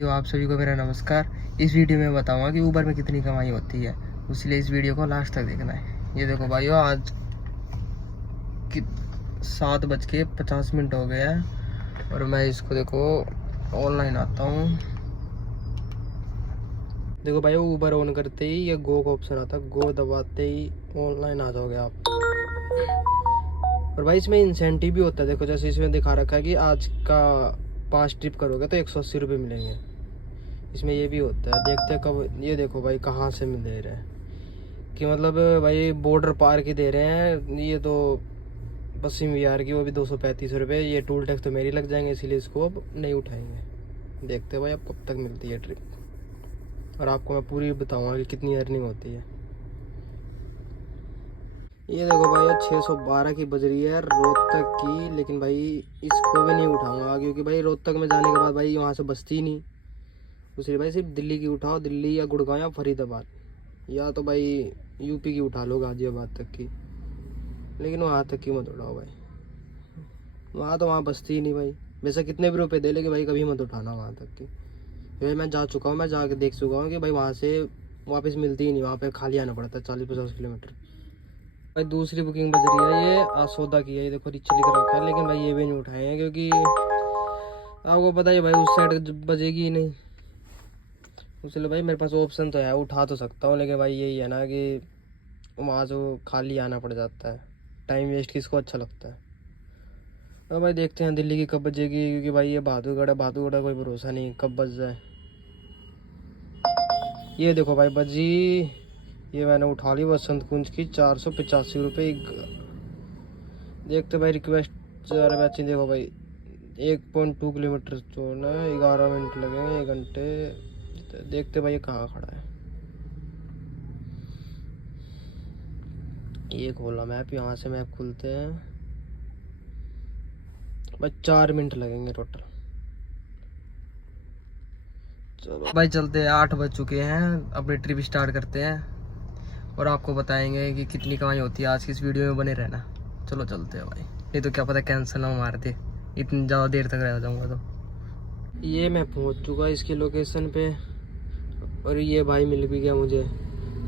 तो आप सभी को मेरा नमस्कार। इस वीडियो में बताऊंगा कि ऊबर में कितनी कमाई होती है, इसलिए इस वीडियो को लास्ट तक देखना है। ये देखो भाइयों, आज कि 7:50 हो गए हैं और मैं इसको देखो ऑनलाइन आता हूँ। देखो भाई, ऊबर ऑन करते ही ये गो का ऑप्शन आता है, गो दबाते ही ऑनलाइन आ जाओगे आप। और भाई इसमें इंसेंटिव भी होता है। देखो जैसे इसमें दिखा रखा है कि आज का 5 ट्रिप करोगे तो 180 रुपये मिलेंगे। इसमें ये भी होता है, देखते हैं कब। ये देखो भाई कहाँ से मिल दे रहे हैं कि मतलब भाई बॉर्डर पार की दे रहे हैं। ये तो पश्चिम विहार की, वो भी 235 रुपये। ये टूल टैक्स तो मेरी लग जाएंगे, इसीलिए इसको अब नहीं उठाएंगे। देखते हैं भाई अब कब तक मिलती है ट्रिप, और आपको मैं पूरी बताऊँगा कि कितनी अर्निंग होती है। ये देखो भाई 612 की बज रही है रोहतक की, लेकिन भाई इसको भी नहीं उठाऊंगा क्योंकि भाई रोहतक में जाने के बाद भाई वहाँ से बचती ही नहीं। दूसरी भाई सिर्फ दिल्ली की उठाओ, दिल्ली या गुड़गांव या फरीदाबाद, या तो भाई यूपी की उठा लो गाजियाबाद तक की, लेकिन वहाँ तक की मत उठाओ भाई। वहाँ बचती ही नहीं भाई। वैसे कितने भी रुपए दे, लेकिन भाई कभी मत उठाना वहाँ तक की। भाई मैं जा चुका हूँ, मैं जाके देख चुका हूँ कि भाई वहाँ से वापस मिलती ही नहीं। वहाँ पे खाली आना पड़ता है 40-50 किलोमीटर। भाई दूसरी बुकिंग बज रही है, ये आसोदा की है। ये देखो रिच लिख रखा है, लेकिन भाई ये भी नहीं उठाए हैं क्योंकि आपको पता है भाई उस साइड बजेगी ही नहीं। चलो भाई मेरे पास ऑप्शन तो है, उठा तो सकता हूँ, लेकिन भाई यही है ना कि वहाँ से खाली आना पड़ जाता है। टाइम वेस्ट किसको अच्छा लगता है। अब भाई देखते हैं दिल्ली की कब बजेगी, क्योंकि भाई ये बहादुरगढ़ है, बहादुरगढ़ का कोई भरोसा नहीं कब बज जाए। ये देखो भाई बजी, ये मैंने उठा ली वसंत कुंज की, 485 रुपये। देखते भाई रिक्वेस्ट ज़रा मैचिंग। देखो भाई 1.2 किलोमीटर छोड़ना है, 11 मिनट लगेंगे, 1 घंटे। देखते भाई ये कहाँ खड़ा है। ये खोला मैप, यहाँ से मैप खुलते हैं भाई। 4 मिनट लगेंगे टोटल। चलो भाई चलते हैं, 8 बज चुके हैं, अपनी ट्रिप स्टार्ट करते हैं और आपको बताएंगे कि कितनी कमाई होती है। आज की इस वीडियो में बने रहना। चलो चलते हैं भाई, नहीं तो क्या पता कैंसिल ना मारते, इतनी ज़्यादा देर तक रह जाऊँगा तो। ये मैं पहुँच चुका इसकी लोकेशन पे, और ये भाई मिल भी गया मुझे।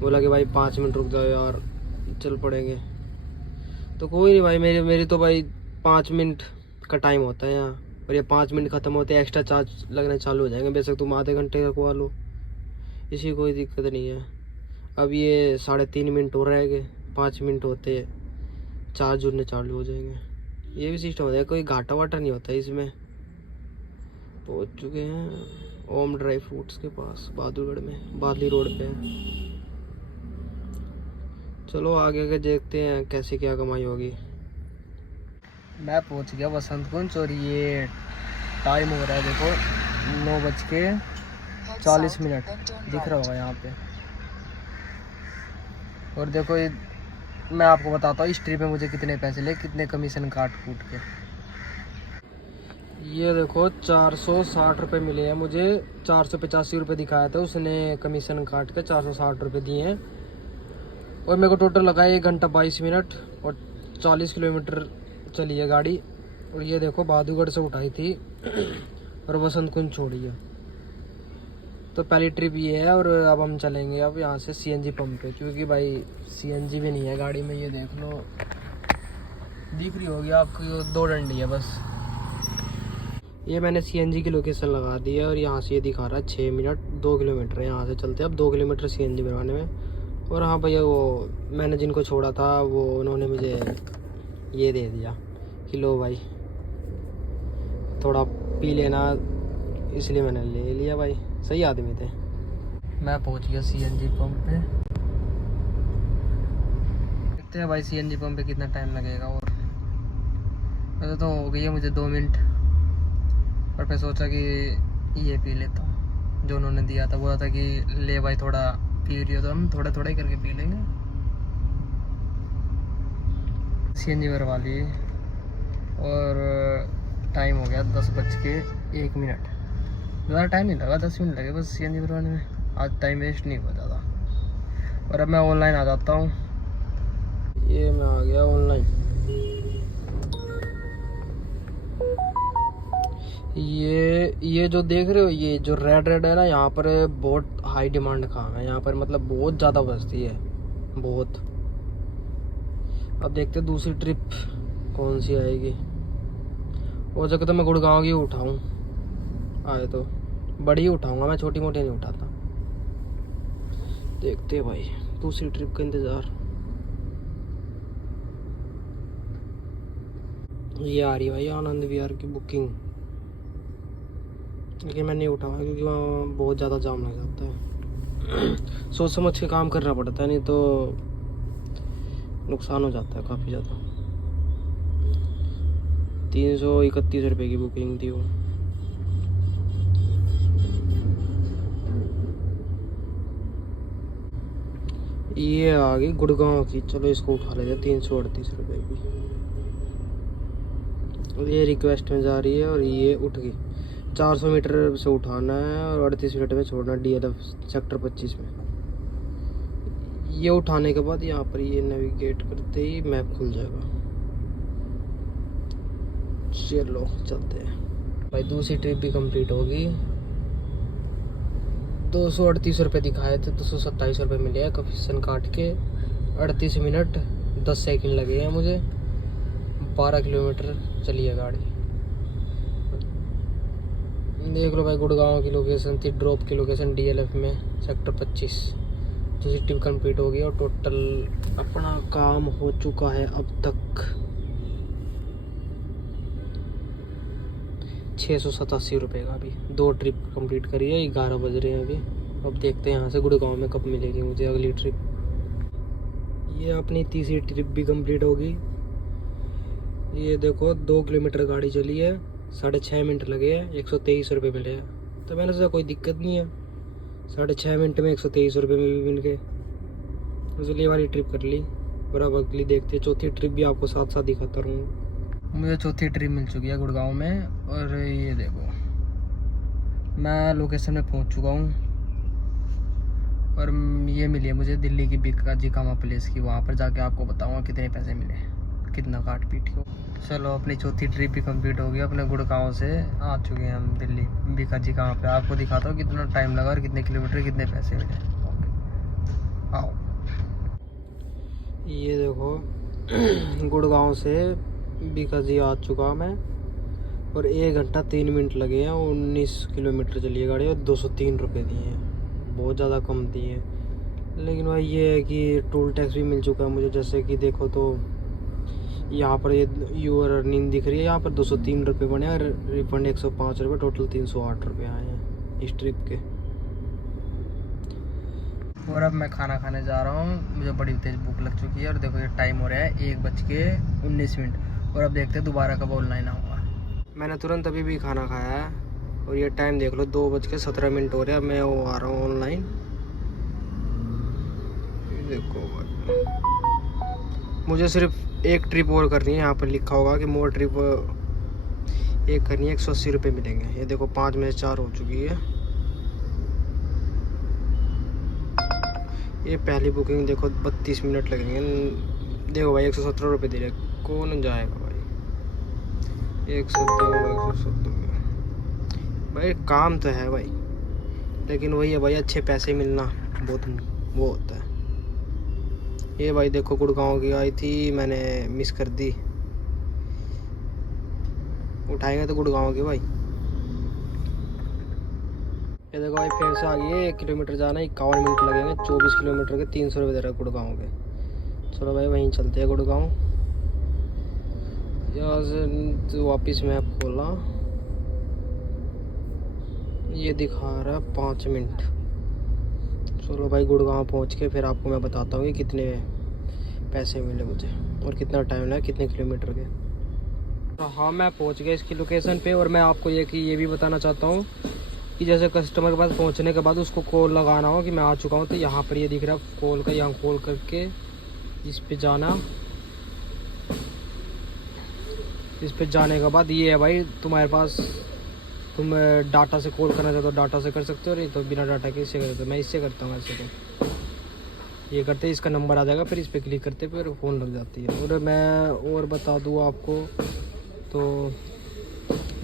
बोला कि भाई 5 मिनट रुक जाओ यार, चल पड़ेंगे। तो कोई नहीं भाई, मेरी तो भाई 5 मिनट का टाइम होता है यहाँ, और ये 5 मिनट ख़त्म होते एक्स्ट्रा चार्ज लगने चालू हो जाएंगे। बेशक तुम आधे घंटे लगवा लो, इसी कोई दिक्कत नहीं है। अब ये 3.5 मिनट हो रहे गए, 5 मिनट होते चार्ज जुड़ने चालू हो जाएंगे। ये भी सिस्टम होता है, कोई घाटा वाटा नहीं होता इसमें। पहुँच चुके हैं ओम ड्राई फ्रूट्स के पास, बहादुरगढ़ में, बादली रोड पे। चलो आगे के देखते हैं कैसे क्या कमाई होगी। मैं पहुंच गया वसंत कुंज, और ये टाइम हो रहा है देखो 9:40 दिख रहा होगा यहाँ पे। और देखो ये मैं आपको बताता हूँ इस ट्रिप में मुझे कितने पैसे ले, कितने कमीशन काट कूट के। ये देखो 460 रुपये मिले हैं मुझे। 485 रुपये दिखाया था उसने, कमीशन काट के 460 रुपये दिए हैं। और मेरे को टोटल लगा 1 घंटा 22 मिनट और 40 किलोमीटर चली है गाड़ी। और ये देखो बहादुरगढ़ से उठाई थी और वसंत कुंज छोड़ी है। तो पहली ट्रिप ये है, और अब हम चलेंगे अब यहाँ से सीएनजी पंप पे, क्योंकि भाई सीएनजी भी नहीं है गाड़ी में। ये देख लो, दिख रही होगी आपको, 2 डंडी है बस। ये मैंने सीएनजी की लोकेशन लगा दी है, और यहाँ से ये दिखा रहा है 6 मिनट 2 किलोमीटर है। यहाँ से चलते हैं अब 2 किलोमीटर सीएनजी भरवाने में। और हाँ भैया, वो मैंने जिनको छोड़ा था वो उन्होंने मुझे ये दे दिया कि लो भाई थोड़ा पी लेना, इसलिए मैंने ले लिया भाई। सही आदमी थे। मैं पहुंच गया सीएनजी पंप पे। देखते हैं भाई सीएनजी पंप पे कितना टाइम लगेगा। और वैसे तो हो गई है मुझे 2 मिनट, और मैं सोचा कि ये पी लेता हूँ जो उन्होंने दिया था। बोला था कि ले भाई थोड़ा पी रही हो तो हम थोड़ा थोड़ा ही करके पी लेंगे। सीएनजी भरवा ली, और टाइम हो गया 10:01। ज़्यादा टाइम नहीं लगा, 10 मिनट लगे बस सीएनजी भरवाने में। आज टाइम वेस्ट नहीं हुआ ज़्यादा। और अब मैं ऑनलाइन आ जाता हूँ। ये मैं आ गया ऑनलाइन। ये जो देख रहे हो, ये जो रेड रेड है ना, यहाँ पर बहुत हाई डिमांड काम है यहाँ पर, मतलब बहुत ज़्यादा बजती है, बहुत। अब देखते हैं दूसरी ट्रिप कौन सी आएगी। हो सके तो मैं गुड़गांव की उठाऊँ, आए तो बड़ी उठाऊँगा मैं, छोटी मोटी नहीं उठाता। देखते हैं भाई, दूसरी ट्रिप का इंतज़ार। ये आ रही है भाई आनंद विहार की बुकिंग, लेकिन मैं नहीं उठाऊंगा क्योंकि वहाँ बहुत ज़्यादा जाम लग जाता है। सोच समझ के काम करना पड़ता है, नहीं तो नुकसान हो जाता है काफ़ी ज़्यादा। 331 रुपये की बुकिंग थी वो। ये आ गई गुड़गांव की, चलो इसको उठा लेते हैं 338 रुपये की। ये रिक्वेस्ट में जा रही है और ये उठ गई। 400 मीटर से उठाना है और 38 मिनट में छोड़ना, DLF सेक्टर 25 में। ये उठाने के बाद यहाँ पर ये नेविगेट करते ही मैप खुल जाएगा। चलो चलते हैं भाई, दूसरी ट्रिप भी कंप्लीट होगी। 238 रुपये दिखाए थे, 227 रुपये मिले हैं कमीशन काट के। 38 मिनट 10 सेकंड लगे हैं मुझे। 12 किलोमीटर चली है गाड़ी। देख लो भाई, गुड़गांव की लोकेशन थी, ड्रॉप की लोकेशन DLF में सेक्टर 25। दूसरी ट्रिप कंप्लीट हो गई और टोटल अपना काम हो चुका है अब तक 687 रुपये का। अभी 2 ट्रिप कंप्लीट करी है, 11 बज रहे हैं अभी। अब देखते हैं यहाँ से गुड़गांव में कब मिलेगी मुझे अगली ट्रिप। ये अपनी तीसरी ट्रिप भी कंप्लीट होगी। ये देखो 2 किलोमीटर गाड़ी चली है, 6.5 मिनट लगे हैं, 123 रुपये मिले हैं। तो मैंने सोचा कोई दिक्कत नहीं है, 6.5 मिनट में 123 रुपये में भी मिल गए। इसलिए वाली ट्रिप कर ली। बराबर अगली देखते हैं, चौथी ट्रिप भी आपको साथ साथ दिखाता रहूँगा। मुझे चौथी ट्रिप मिल चुकी है गुड़गांव में, और ये देखो मैं लोकेशन में पहुंच चुका हूँ। और ये मिली है मुझे दिल्ली की जिकामा प्लेस की। वहाँ पर जाके आपको बताऊँगा कितने पैसे मिले, कितना काट पीट हो। चलो अपनी चौथी ट्रिप भी कंप्लीट हो गई। अपने गुड़गांव से आ चुके हैं हम दिल्ली जिकामा पे। आपको दिखाता हूँ कितना टाइम लगा और कितने किलोमीटर कितने पैसे मिले। आओ, ये देखो गुड़गांव से बीकाजी आ चुका मैं और 1 घंटा 3 मिनट लगे हैं। 19 किलोमीटर चली है गाड़ी और 203 रुपये दिए हैं, बहुत ज़्यादा कम दिए हैं। लेकिन भाई ये है कि टोल टैक्स भी मिल चुका है मुझे। जैसे कि देखो तो यहाँ पर ये यूर अर्निंग दिख रही है, यहाँ पर 203 रुपये बने और रिफंड 105 रुपये, टोटल 308 रुपये आए हैं इस ट्रिप के। और अब मैं खाना खाने जा रहा हूँ, मुझे बड़ी तेज़ भूख लग चुकी है। और देखो ये टाइम हो रहा है 1:19। और अब देखते हैं दोबारा कब ऑनलाइन आऊँगा। मैंने तुरंत अभी भी खाना खाया है और ये टाइम देख लो 2:17 हो रहा है। मैं वो आ रहा हूँ ऑनलाइन। देखो मुझे सिर्फ एक ट्रिप और करनी है। यहाँ पर लिखा होगा कि मोर ट्रिप एक करनी है, 180 रुपये मिलेंगे। ये देखो 5 में से 4 हो चुकी है। ये पहली बुकिंग देखो 32 मिनट लगेंगे। देखो भाई 117 रुपये दे रहे, कौन जाएगा भाई। 117 भाई, काम तो है भाई, लेकिन वही है भाई, अच्छे पैसे मिलना बहुत वो होता है। ये भाई देखो गुड़गांव की आई थी, मैंने मिस कर दी। उठाएंगे तो गुड़गांव की भाई। ये देखो भाई फिर से आ गई है। 1 किलोमीटर जाना 51 मिनट लगेंगे। 24 किलोमीटर के 300 रुपये दे रहा है गुड़गांव के। चलो भाई वहीं चलते हैं गुड़गांव। यहाँ से वापस मैप खोला, ये दिखा रहा है 5 मिनट। चलो भाई गुड़गांव पहुँच के फिर आपको मैं बताता हूँ कि कितने पैसे मिले मुझे और कितना टाइम लगा, कितने किलोमीटर के। तो हाँ, मैं पहुँच गया इसकी लोकेशन पे। और मैं आपको ये भी बताना चाहता हूँ कि जैसे कस्टमर के पास पहुंचने के बाद उसको कॉल लगाना हो कि मैं आ चुका हूं, तो यहाँ पर ये दिख रहा है कॉल का, यहाँ कॉल करके इस पे जाना। इस पे जाने के बाद ये है भाई तुम्हारे पास, तुम डाटा से कॉल करना चाहते हो डाटा से कर सकते हो, नहीं तो बिना डाटा के इससे कर सकते हो। मैं इससे करता हूँ ऐसे। तो ये करते इसका नंबर आ जाएगा, फिर इस पर क्लिक करते फिर फ़ोन लग जाती है। और मैं और बता दूँ आपको तो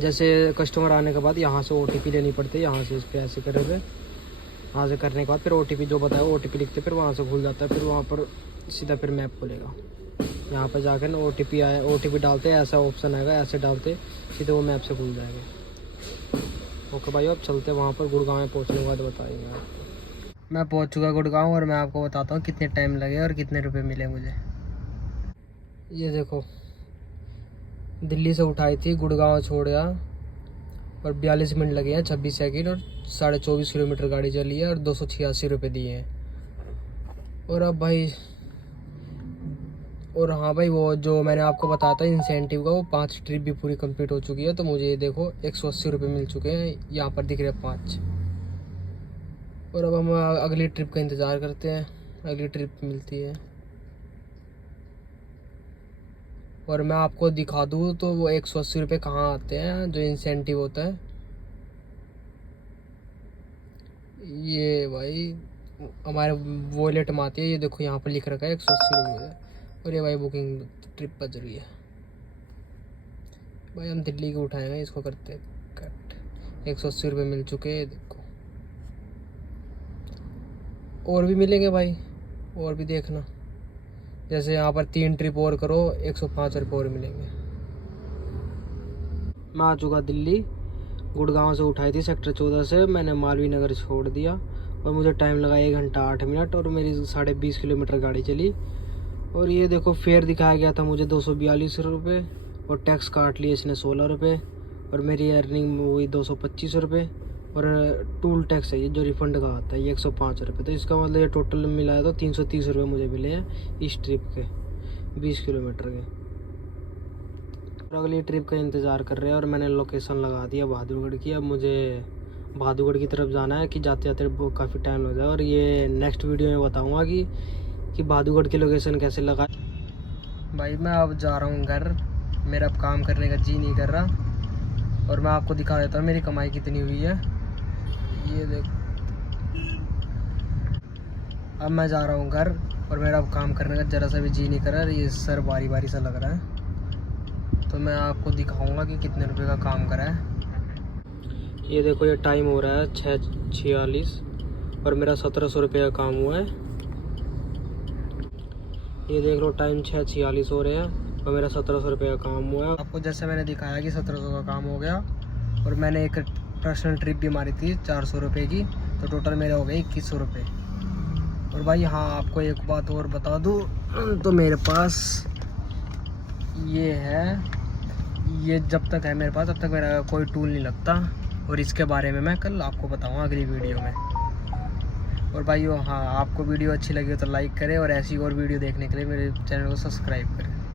जैसे कस्टमर आने के बाद यहाँ से OTP लेनी पड़ती है, यहाँ से इस पर ऐसे करे हुए, यहाँ से करने के बाद फिर OTP जो बताया OTP लिखते, फिर वहाँ से खुल जाता है। फिर वहाँ पर सीधा फिर मैप खुलेगा। यहाँ पर जाकर ना OTP आए, OTP डालते ऐसा ऑप्शन आएगा, ऐसे डालते सीधे वो मैप से खुल जाएगा। ओके भाई, अब चलते हैं वहाँ पर। गुड़गांव में पहुँचने के बाद बताएंगे आपको। मैं पहुँच चुका गुड़गांव और मैं आपको बताता हूँ कितने टाइम लगे और कितने रुपये मिले मुझे। ये देखो, दिल्ली से उठाई थी, गुड़गांव छोड़ा और 42 मिनट लगे हैं, 26 सेकंड और 24.5 किलोमीटर गाड़ी चली है और 286 रुपये दिए हैं। और अब भाई, और हाँ भाई, वो जो मैंने आपको बताया था इंसेंटिव का, वो 5 ट्रिप भी पूरी कंप्लीट हो चुकी है। तो मुझे ये देखो 180 रुपये मिल चुके हैं, यहाँ पर दिख रहे हैं 5। और अब हम अगली ट्रिप का इंतज़ार करते हैं, अगली ट्रिप मिलती है। और मैं आपको दिखा दूँ तो वो 180 रुपये कहाँ आते हैं जो इंसेंटिव होता है। ये भाई हमारे वॉलेट में आती है, ये देखो यहाँ पर लिख रखा है 180 रुपये। और ये भाई बुकिंग ट्रिप बज रही है। भाई हम दिल्ली को उठाएंगे, इसको करते कट। 180 रुपये मिल चुके हैं, देखो। और भी मिलेंगे भाई, और भी देखना। जैसे यहाँ पर 3 ट्रिप और करो, 105 रुपये और मिलेंगे। मैं आ चुका दिल्ली। गुड़गांव से उठाई थी सेक्टर 14 से, मैंने मालवीय नगर छोड़ दिया और मुझे टाइम लगा 1 घंटा 8 मिनट और मेरी 20.5 किलोमीटर गाड़ी चली। और ये देखो फेयर दिखाया गया था मुझे 242 रुपये और टैक्स काट लिया इसने 16 रुपये और मेरी अर्निंग हुई 225 रुपये। और टूल टैक्स है ये जो रिफ़ंड का आता है, ये 105 रुपये। तो इसका मतलब ये टोटल मिलाया तो 330 रुपये मुझे मिले हैं इस ट्रिप के, 20 किलोमीटर के। और अगली ट्रिप का इंतज़ार कर रहे हैं और मैंने लोकेशन लगा दिया बहादुरगढ़ की। अब मुझे बहादुरगढ़ की तरफ जाना है कि जाते जाते काफ़ी टाइम लग जाए। और ये नेक्स्ट वीडियो में बताऊँगा कि बहादुरगढ़ की लोकेशन कैसे लगा। भाई मैं अब जा रहा हूँ घर, मेरा अब काम करने का जी नहीं कर रहा। और मैं आपको दिखा देता हूँ मेरी कमाई कितनी हुई है। ये देखो, अब मैं जा रहा हूँ घर और मेरा अब काम करने का ज़रा सा भी जी नहीं कर रहा है। ये सर बारी बारी सा लग रहा है। तो मैं आपको दिखाऊंगा कि कितने रुपए का काम करा है। ये देखो, ये टाइम हो रहा है 6:46 और मेरा 1700 रुपये का काम हुआ है। ये देख लो, टाइम 6:46 हो रहे हैं और मेरा 1700 रुपये का काम हुआ है। आपको जैसे मैंने दिखाया कि 1700 का काम हो गया। और मैंने एक पर्सनल ट्रिप भी मारी थी 400 रुपये की, तो टोटल मेरे हो गए 2100 रुपये। और भाई हाँ, आपको एक बात और बता दूँ तो मेरे पास ये है, ये जब तक है मेरे पास तब तक मेरा कोई टूल नहीं लगता। और इसके बारे में मैं कल आपको बताऊँगा अगली वीडियो में। और भाई हाँ, आपको वीडियो अच्छी लगी हो तो लाइक करें और ऐसी और वीडियो देखने के लिए मेरे चैनल को सब्सक्राइब करें।